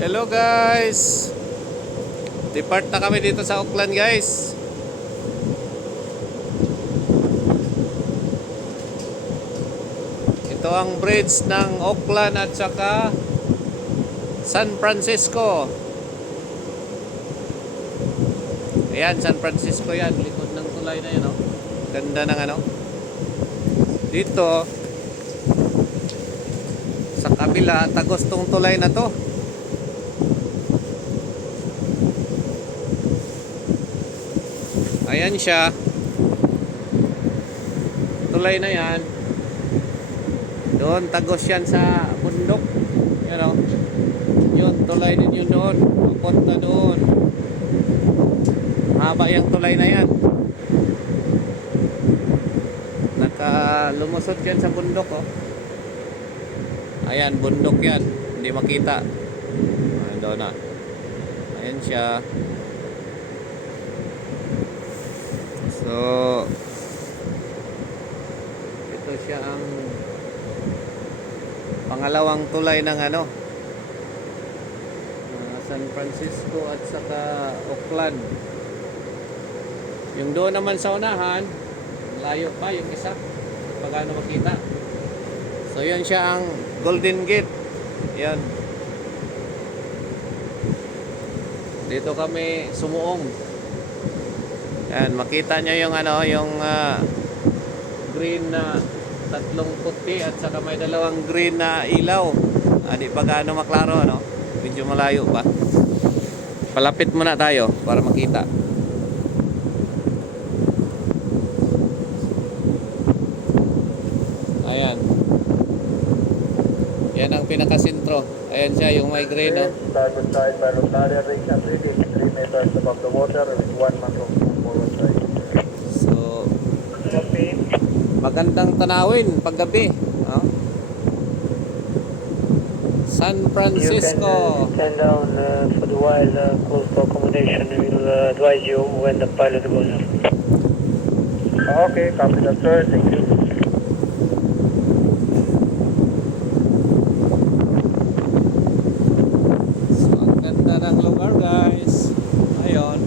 Hello guys. Depart na kami dito sa Auckland guys. Ito ang bridge ng Auckland at saka San Francisco. Ayan, San Francisco yan. Likod ng tulay na yun, oh. Ganda ng ano. Dito sa kabila, tagos tong tulay na to. Ayan siya. Tulay na yan. Doon, tagos yan sa bundok. Yan o. Yun, tulay din yun doon. Papunta doon. Haba yung tulay na yan. Lumusot yan sa bundok, oh. Ayan, bundok yan. Hindi makita. Ayan doon na. Ayan siya. So, ito siya ang pangalawang tulay ng ano, San Francisco at saka Auckland. Yung doon naman sa unahan, layo pa yung isa, pagano makita. So yan siya ang Golden Gate. Yan. Dito kami sumuong. Yan, makita nyo yung ano, yung green na tatlong puti at saka may dalawang green na ilaw. Di pa gaano maklaro, ano? Medyo malayo pa. Palapit muna tayo para makita. Ayan. Yan ang pinakasentro. Ayan siya, yung may green, no? Starboard side by Rosaria Ring at 3 meters above the water with 1 mangrove on forward side. So, magandang tanawin paggabi, no? San Francisco. You can stand down for the while, close to accommodation. We will advise you when the pilot goes up. Okay, copy that, sir. Thank you. So, ang ganda ng lugar, guys. Ayun.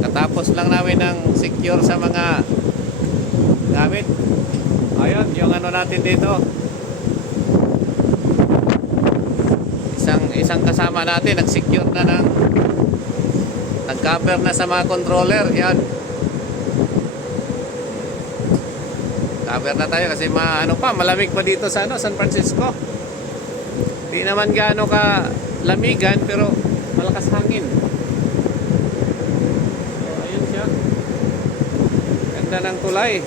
Katapos lang namin ng secure sa mga gamit. Ayun, yung ano natin dito. Isang kasama natin nag-secure na ng nag-cover na sa mga controller. Yan. Cover na tayo kasi ano pa, malamig pa dito sa San Francisco. Di naman gaano ka lamigan pero malakas hangin. So, ayun siya. Ganda ng tulay.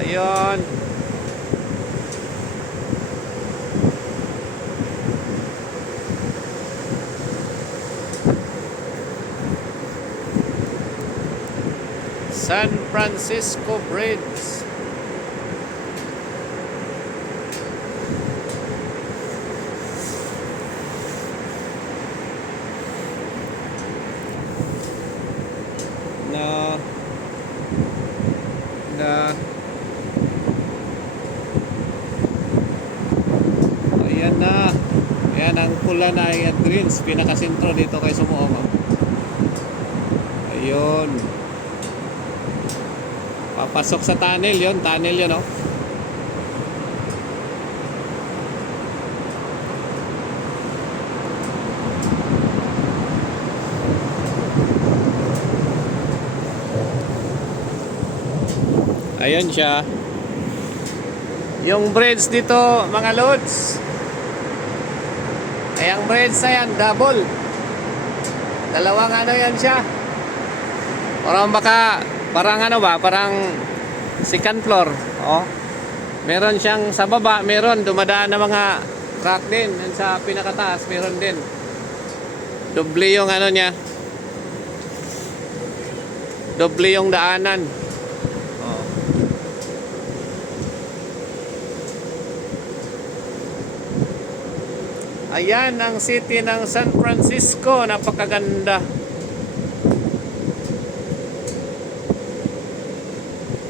Ayun. San Francisco Bridge. Ayan na. Ayan ang pula na at greens. Pinakasentro dito kay Sumuong. Ayun. Papasok sa tunnel yun. Tunnel yun, oh. Ayun siya. Yung bridge dito, mga loads. Ay, ang bridge na yan, double. Dalawang ano yan siya. Parang ano ba, parang second floor. Oh. Meron siyang sa baba, meron dumadaan na mga truck din. And sa pinakataas, meron din. Doble yung ano niya. Doble yung daanan. Oh. Ayan ang city ng San Francisco. Napakaganda.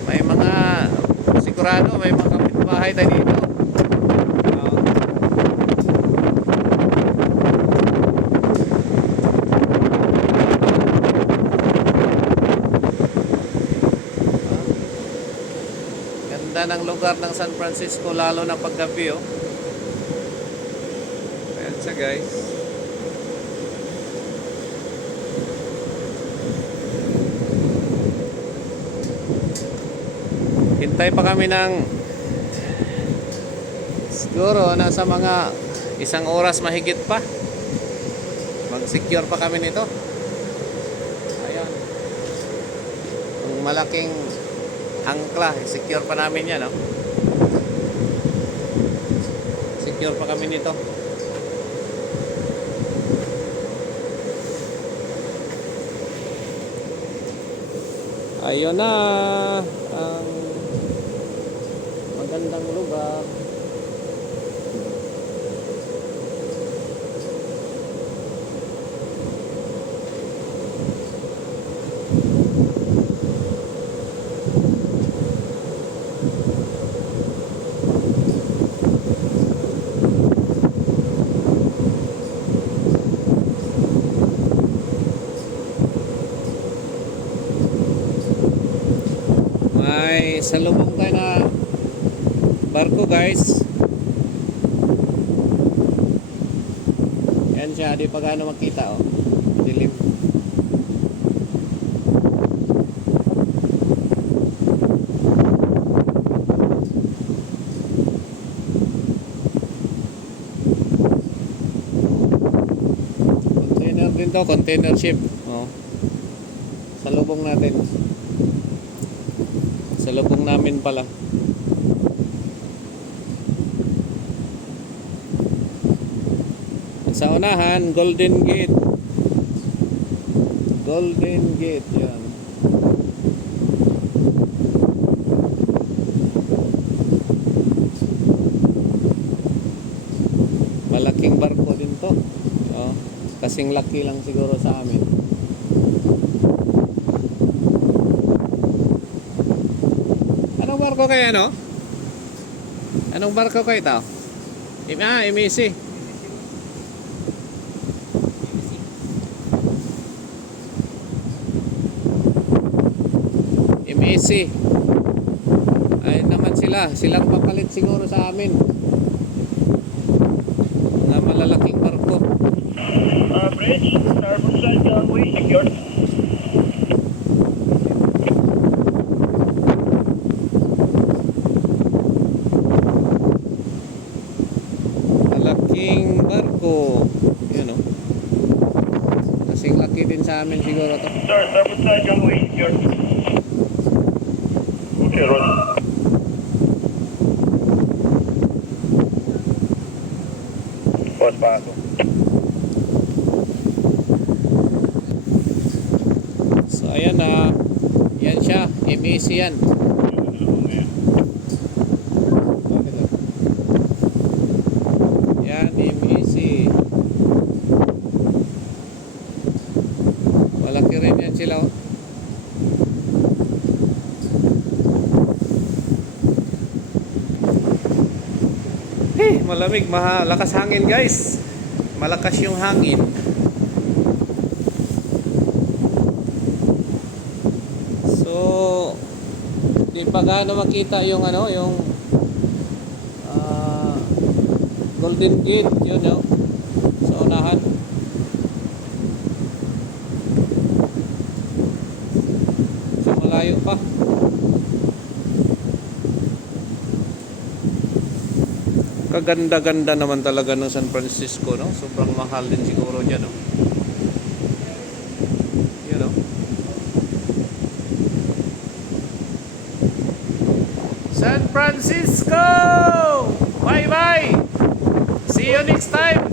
May mga sigurado, may mga kapitbahay tayo dito. Oh. Ganda ng lugar ng San Francisco, lalo na paggabi, oh. Ayan siya, guys. Hintay pa kami ng siguro nasa mga 1 oras mahigit pa. Mag-secure pa kami nito. Ayan. Ang malaking angkla, secure pa namin yan, no? Secure pa kami nito. Ayun na ang magandang lugar. May salubong tayo na barko, guys. Yan siya, di pa gaano makita, oh. Dilim. Container din to, container ship, oh. Salubong natin. Salubong namin pala. Sa unahan, Golden Gate. Golden Gate, yan. Malaking barko din to. Oh, kasing laki lang siguro sa amin. Anong barko kaya, no? Anong barko kayo ito? MEC. MEC. Ay naman sila. Silang papalit siguro sa amin. Mga malalaking barko. Bridge, starboard side gangway, secured. Malaking barko. Yun, oh. Kasing laki din sa amin siguro to. Sir, starboard side gangway, secured. Okay, roll. Pause pa ako. So ayan na. Yan siya. MEC yan. Yan, MEC. Malaki rin yan sila, oh. Malamig, malakas hangin, guys. Malakas yung hangin. So di pa gaano makita yung ano, yung Golden Gate, yun, no? Sa unahan. So malayo pa. Kaganda-ganda naman talaga ng San Francisco, no? Sobrang mahal din siguro dyan, no? You know? San Francisco! Bye-bye! See you next time!